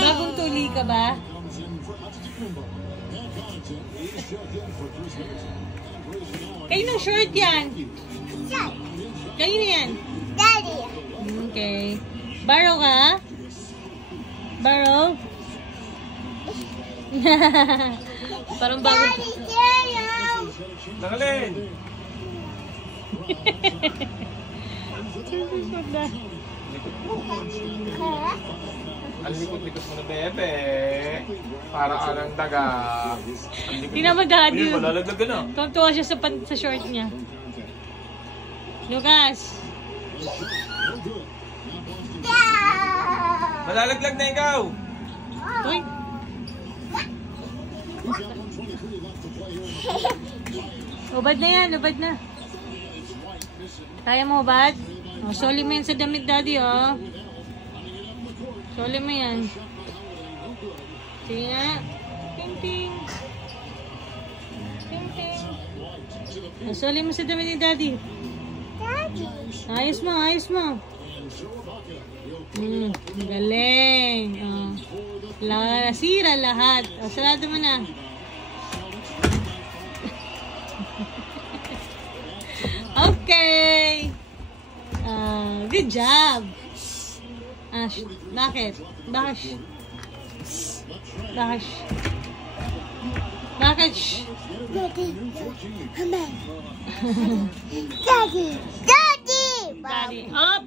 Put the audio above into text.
Bagong tuli ka ba? Kayo ng short yan. Kayo na yan. Daddy. Okay. Barrow ka? Barrow? Parang bago. Daddy, Jerry. Nakalin! Ang likot-likot mo na, bebe. Para anang daga. Tingnan mo, Daddy. Ayun, malalaglag ka na. Tuwa siya sa short niya. Lucas. Malalaglag na ikaw. Uy. Ubad na yan, ubad na. Kaya mo, ubad? Oh, soli mo yan sa damit, Daddy, oh. Soli mo yan. Sige nga. Ting, ting. Ting, ting. Oh, soli mo sa damit ni Daddy. Daddy. Ayos mo, ayos mo. Galing. Oh. Nasira lahat. O, sarado mo na. Okay. Good job. Bakit? Bakit? Bakit? Bakit? Daddy. Amen. Daddy. Daddy. Daddy. Up.